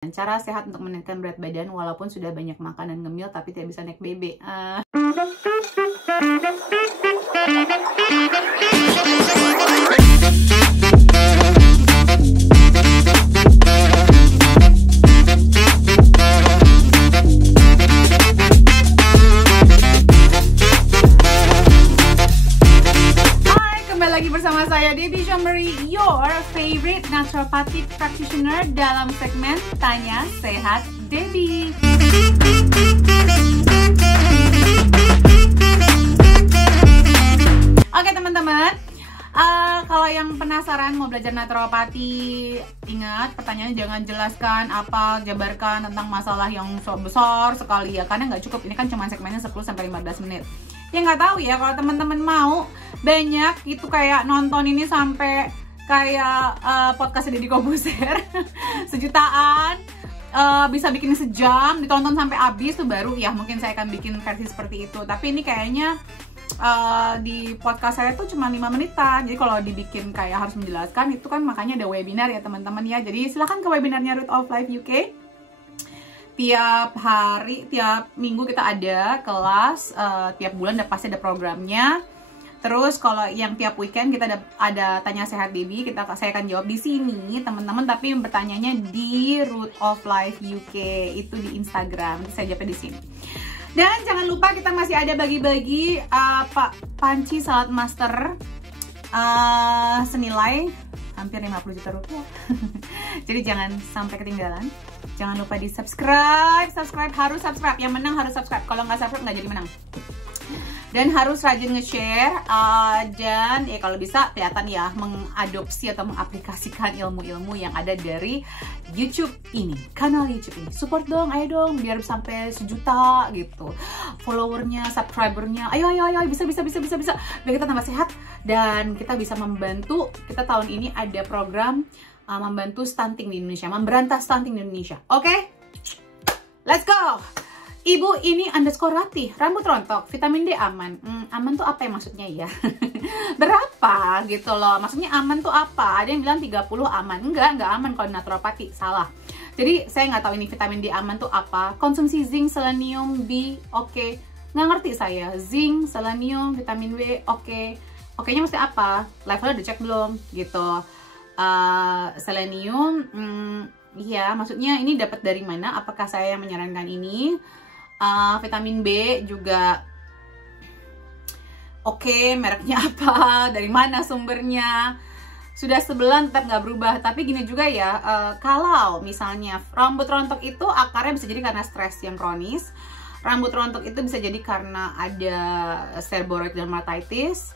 Cara sehat untuk menurunkan berat badan walaupun sudah banyak makan dan ngemil tapi tidak bisa naik BB. Bersama saya Debbie Jambari, your favorite naturopathic practitioner dalam segmen Tanya Sehat Debbie. Oke teman-teman, kalau yang penasaran mau belajar naturopati, ingat pertanyaannya jangan jelaskan apa, jabarkan tentang masalah yang besar sekali ya, karena nggak cukup, ini kan cuma segmennya 10-15 menit. Ya nggak tahu ya, kalau teman-teman mau banyak itu kayak nonton ini sampai kayak podcast Deddy Kobuser sejutaan, bisa bikin sejam, ditonton sampai habis tuh baru ya mungkin saya akan bikin versi seperti itu. Tapi ini kayaknya di podcast saya tuh cuma 5 menitan, jadi kalau dibikin kayak harus menjelaskan itu kan makanya ada webinar ya teman-teman ya. Jadi silahkan ke webinarnya Root of Life UK. Tiap hari, tiap minggu kita ada kelas, tiap bulan pasti ada programnya. Terus kalau yang tiap weekend kita ada Tanya Sehat Debbie, saya akan jawab di sini teman-teman, tapi bertanyanya di Root of Life UK, itu di Instagram, saya jawabnya di sini. Dan jangan lupa kita masih ada bagi-bagi Pak Panci Salad Master senilai hampir 50 juta rupiah. Jadi jangan sampai ketinggalan. Jangan lupa di subscribe, harus subscribe. Yang menang harus subscribe. Kalau nggak subscribe nggak jadi menang. Dan harus rajin nge-share dan ya kalau bisa kelihatan ya mengadopsi atau mengaplikasikan ilmu-ilmu yang ada dari YouTube ini, kanal YouTube ini. Support dong, ayo dong biar sampai 1 juta gitu. Followernya, subscribernya. Ayo bisa. Biar kita tambah sehat dan kita bisa membantu. Kita tahun ini ada program membantu stunting di Indonesia, memberantas stunting di Indonesia. Oke? Let's go! Ibu ini _Ratih, rambut rontok, vitamin D aman. Aman tuh apa ya maksudnya ya? Berapa gitu loh. Maksudnya aman tuh apa? Ada yang bilang 30 aman. Enggak aman kalau naturopati. Salah. Jadi saya nggak tahu ini vitamin D aman tuh apa. Konsumsi zinc, selenium, B, oke. Nggak ngerti saya. Zinc, selenium, vitamin W, oke. Oke-nya mesti apa? Levelnya udah cek belum? Gitu. Selenium, iya maksudnya ini dapat dari mana? Apakah saya yang menyarankan ini? Vitamin B juga oke, mereknya apa, dari mana sumbernya, sudah sebulan tetap nggak berubah. Tapi gini juga ya, kalau misalnya rambut rontok itu akarnya bisa jadi karena stres yang kronis, rambut rontok itu bisa jadi karena ada seborrheic dermatitis,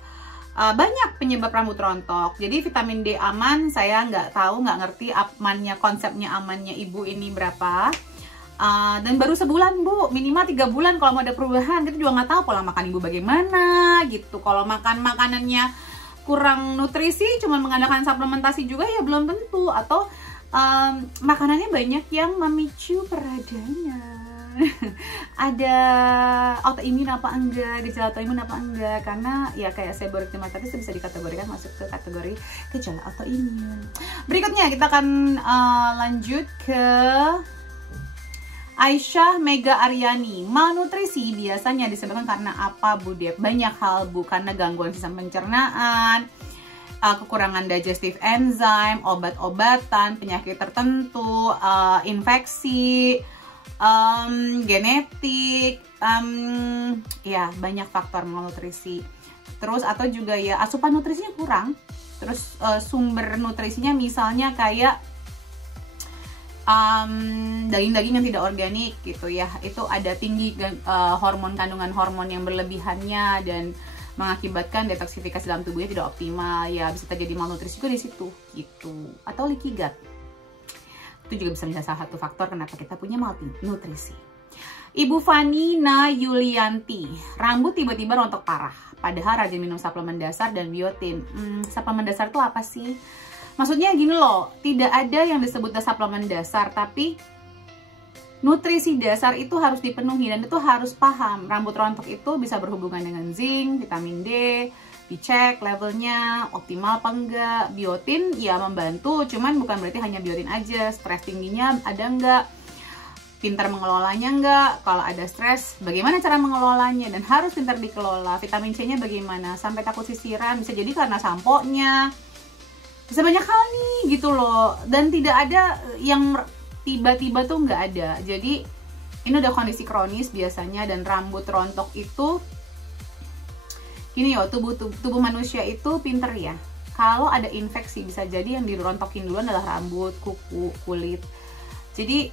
banyak penyebab rambut rontok. Jadi vitamin D aman, saya nggak tahu, nggak ngerti amannya, konsepnya amannya ibu ini berapa. Dan baru sebulan bu, minimal 3 bulan kalau mau ada perubahan. Kita juga nggak tahu pola makan ibu bagaimana gitu. Kalau makan makanannya kurang nutrisi, cuma mengandalkan suplementasi juga ya belum tentu. Atau makanannya banyak yang memicu peradangan. Ada autoimun apa enggak, gejala autoimun apa enggak, karena ya kayak seborrheic dermatitis itu bisa dikategorikan masuk ke kategori gejala autoimun. Berikutnya kita akan lanjut ke Aisyah Mega Aryani. Malnutrisi biasanya disebabkan karena apa Bu Dep? Banyak hal Bu, karena gangguan sistem pencernaan, kekurangan digestive enzyme, obat-obatan, penyakit tertentu, infeksi, genetik, ya banyak faktor malnutrisi. Terus atau juga ya asupan nutrisinya kurang. Terus sumber nutrisinya misalnya kayak daging-daging yang tidak organik gitu ya, itu ada tinggi kandungan hormon yang berlebihannya dan mengakibatkan detoksifikasi dalam tubuhnya tidak optimal, ya bisa terjadi malnutrisi juga di situ gitu. Atau leaky gut, itu juga bisa menjadi salah satu faktor kenapa kita punya malnutrisi. Ibu Vanina Yulianti, rambut tiba-tiba rontok parah padahal rajin minum suplemen dasar dan biotin. Suplemen dasar itu apa sih? Maksudnya gini loh, tidak ada yang disebut suplemen dasar, tapi nutrisi dasar itu harus dipenuhi dan itu harus paham. Rambut rontok itu bisa berhubungan dengan zinc, vitamin D, dicek levelnya optimal apa enggak. Biotin ya membantu, cuman bukan berarti hanya biotin aja. Stres tingginya ada enggak, pintar mengelolanya enggak, kalau ada stres bagaimana cara mengelolanya, dan harus pintar dikelola. Vitamin C nya bagaimana, sampai takut sisiran bisa jadi karena sampo-nya, bisa banyak hal nih gitu loh. Dan tidak ada yang tiba-tiba tuh nggak ada. Jadi ini udah kondisi kronis biasanya. Dan rambut rontok itu gini yo, tubuh manusia itu pinter ya. Kalau ada infeksi bisa jadi yang dirontokin duluan adalah rambut, kuku, kulit. Jadi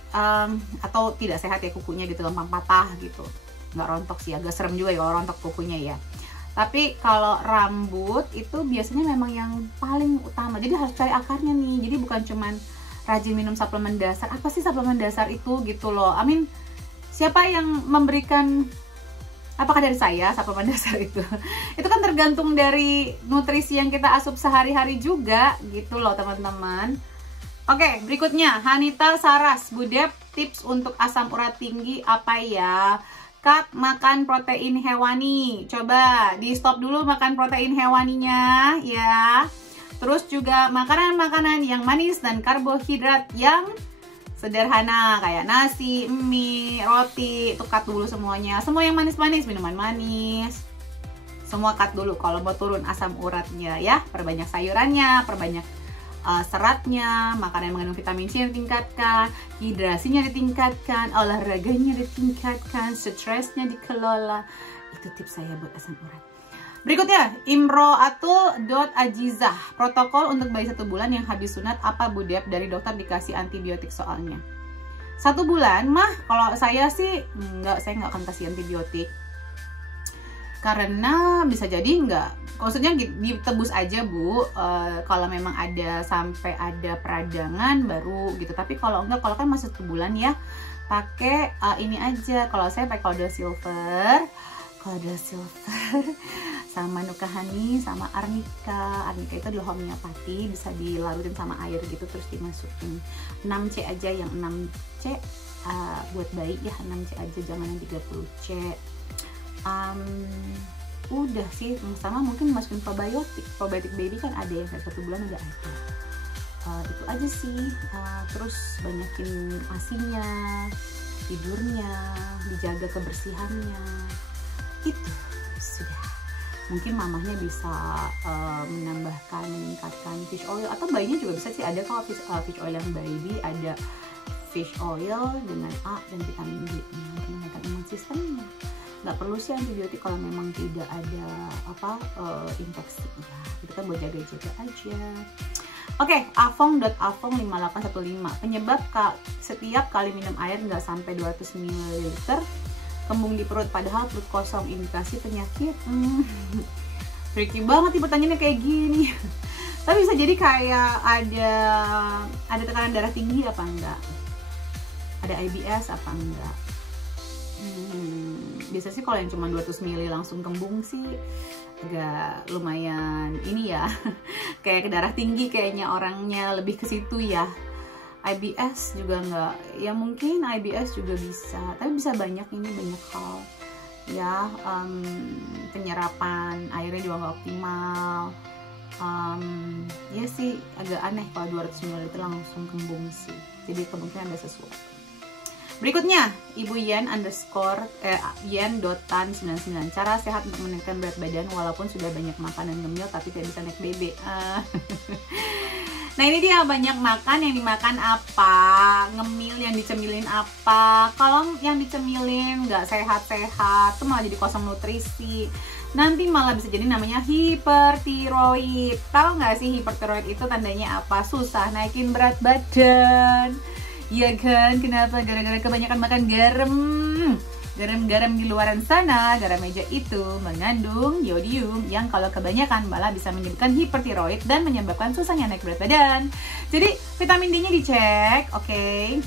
atau tidak sehat ya kukunya gitu, gampang patah gitu. Nggak rontok sih, agak serem juga ya kalau rontok kukunya ya. Tapi kalau rambut itu biasanya memang yang paling utama. Jadi harus cari akarnya nih. Jadi bukan cuman rajin minum suplemen dasar. Apa sih suplemen dasar itu gitu loh. Siapa yang memberikan, apakah dari saya suplemen dasar itu? Itu kan tergantung dari nutrisi yang kita asup sehari-hari juga gitu loh teman-teman. Oke, berikutnya Hanita Saras, Budep, tips untuk asam urat tinggi apa ya? Cut makan protein hewani. Coba di stop dulu makan protein hewaninya ya. Terus juga makanan-makanan yang manis dan karbohidrat yang sederhana kayak nasi, mie, roti, itu cut dulu semuanya. Semua yang manis-manis, minuman manis, semua cut dulu kalau mau turun asam uratnya ya. Perbanyak sayurannya, perbanyak seratnya, makanan yang mengandung vitamin C ditingkatkan, hidrasinya ditingkatkan, olahraganya ditingkatkan, stresnya dikelola. Itu tips saya buat asam urat. Berikutnya, imroatul.ajizah, protokol untuk bayi 1 bulan yang habis sunat apa Budep, dari dokter dikasih antibiotik soalnya. 1 bulan mah kalau saya sih saya nggak akan kasih antibiotik. Karena bisa jadi maksudnya ditebus aja Bu, kalau memang ada sampai ada peradangan baru gitu. Tapi kalau enggak, kalau kan masih 1 bulan ya, pakai ini aja. Kalau saya pakai Cauda Silver sama Nukahani sama Arnika. Arnika itu adalah homeopati, bisa dilarutin sama air gitu terus dimasukin. 6C aja, yang 6C buat bayi ya, 6C aja, jangan yang 30C. Udah sih, sama mungkin masukin probiotik baby kan ada yang kayak 1 bulan udah ada. Itu aja sih. Terus banyakin asinya, tidurnya, dijaga kebersihannya. Itu sudah. Mungkin mamahnya bisa meningkatkan fish oil, atau bayinya juga bisa sih. Ada kalau fish oil yang baby, ada fish oil dengan A dan vitamin D untuk meningkatkan imun sistemnya. Nggak perlu sih antibiotik kalau memang tidak ada infeksi ya. Itu kan buat jaga-jaga aja. Oke, afong.afong5815, penyebab setiap kali minum air nggak sampai 200 ml kembung di perut padahal perut kosong, indikasi penyakit. Tricky banget nih pertanyaannya kayak gini. Tapi bisa jadi kayak ada tekanan darah tinggi apa enggak, ada IBS apa enggak. Biasanya sih kalau yang cuma 200 ml langsung kembung sih agak lumayan ini ya. Kayak ke darah tinggi kayaknya orangnya lebih ke situ ya. IBS juga enggak, ya mungkin IBS juga bisa, tapi bisa banyak hal ya. Penyerapan airnya juga nggak optimal. Ya sih agak aneh kalau 200 ml itu langsung kembung sih, jadi kemungkinan ada sesuatu. Berikutnya, Ibu Yen.tan99, cara sehat untuk menaikkan berat badan walaupun sudah banyak makan dan ngemil tapi tidak bisa naik BB. Nah ini dia, banyak makan, yang dimakan apa, ngemil yang dicemilin apa. Kalau yang dicemilin nggak sehat-sehat, itu malah jadi kosong nutrisi. Nanti malah bisa jadi namanya hipertiroid. Tahu nggak sih hipertiroid itu tandanya apa? Susah naikin berat badan. Iya kan? Kenapa? Gara-gara kebanyakan makan garam. Garam-garam di luaran sana, garam meja itu mengandung yodium yang kalau kebanyakan malah bisa menyebabkan hipertiroid dan menyebabkan susahnya naik berat badan. Jadi vitamin D-nya dicek, oke.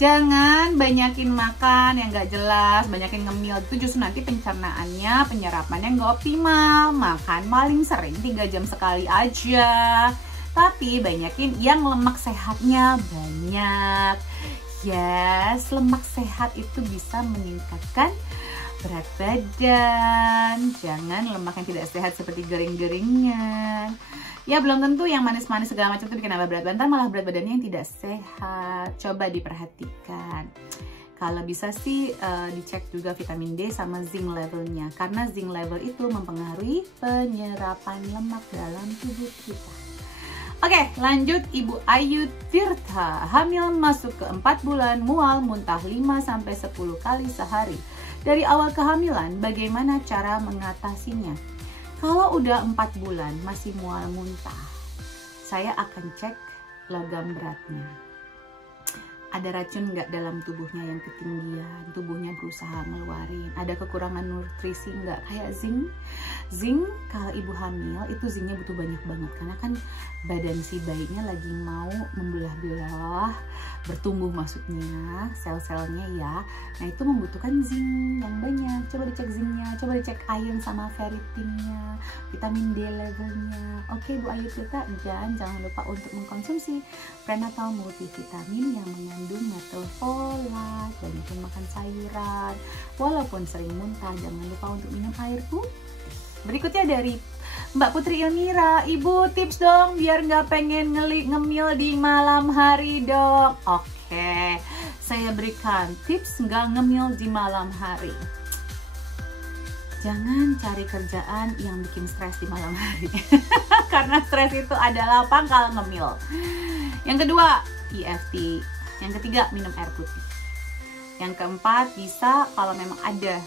Jangan banyakin makan yang nggak jelas, banyakin ngemil, itu justru nanti pencernaannya, penyerapannya nggak optimal. Makan paling sering 3 jam sekali aja. Tapi banyakin yang lemak sehatnya banyak. Yes, lemak sehat itu bisa meningkatkan berat badan, jangan lemak yang tidak sehat seperti gering-geringan. Ya belum tentu yang manis-manis segala macam itu bikin nambah berat badan, malah berat badannya yang tidak sehat. Coba diperhatikan. Kalau bisa sih dicek juga vitamin D sama zinc levelnya, karena zinc level itu mempengaruhi penyerapan lemak dalam tubuh kita. Oke, lanjut Ibu Ayu Tirta. Hamil masuk ke 4 bulan, mual muntah 5-10 kali sehari. Dari awal kehamilan, bagaimana cara mengatasinya? Kalau udah 4 bulan masih mual muntah, saya akan cek logam beratnya. Ada racun nggak dalam tubuhnya yang ketinggian, tubuhnya berusaha ngeluarin, ada kekurangan nutrisi nggak, kayak zinc. Zinc kalau ibu hamil itu zincnya butuh banyak banget, karena kan badan si bayinya lagi mau membelah-belah, bertumbuh maksudnya, sel-selnya ya. Nah itu membutuhkan zinc yang banyak. Coba dicek zincnya, coba dicek iron sama ferritinnya, vitamin D levelnya. Oke Bu Ayu Tirta, dan jangan lupa untuk mengkonsumsi prenatal multivitamin yang mengandung metofolat, banyakin makan sayuran, walaupun sering muntah jangan lupa untuk minum air putih. Berikutnya dari Mbak Putri Ilmira, Ibu tips dong biar nggak pengen ngemil di malam hari dong. Oke, saya berikan tips nggak ngemil di malam hari. Jangan cari kerjaan yang bikin stres di malam hari. Karena stres itu adalah pangkal ngemil. Yang kedua, EFT. Yang ketiga, minum air putih. Yang keempat, bisa kalau memang ada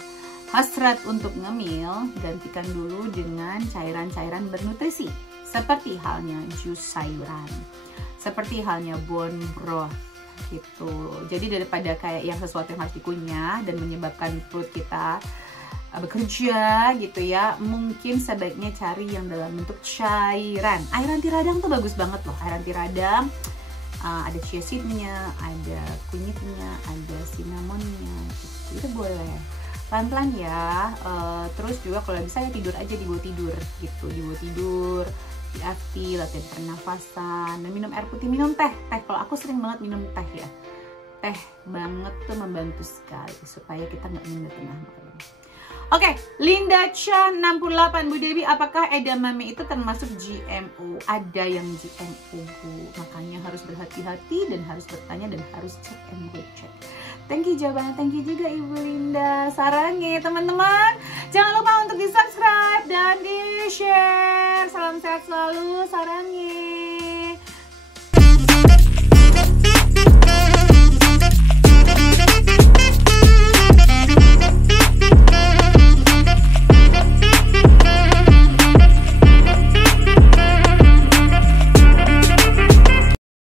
hasrat untuk ngemil, gantikan dulu dengan cairan-cairan bernutrisi. Seperti halnya jus sayuran. Seperti halnya bone broth gitu. Jadi daripada kayak yang sesuatu yang harus dikunyah dan menyebabkan perut kita bekerja gitu ya, mungkin sebaiknya cari yang dalam bentuk cairan. Air anti radang tuh bagus banget loh. Air anti radang ada chia seednya, ada kunyitnya, ada cinnamonnya gitu. Itu boleh pelan-pelan ya. Terus juga kalau bisa ya tidur aja di bawah tidur gitu, di bawah tidur, EFT, latihan pernafasan, dan minum air putih, minum teh. Kalau aku sering banget minum teh ya, teh banget tuh membantu sekali supaya kita nggak minum tengah malam. Oke, Linda Cha 68, Bu Dewi, apakah edamame itu termasuk GMO? Ada yang GMO, Bu. Makanya harus berhati-hati dan harus bertanya dan harus cek and recheck. Thank you jawabannya, thank you juga Ibu Linda. Sarangi teman-teman, jangan lupa untuk di subscribe dan di share. Salam sehat selalu, sarangi.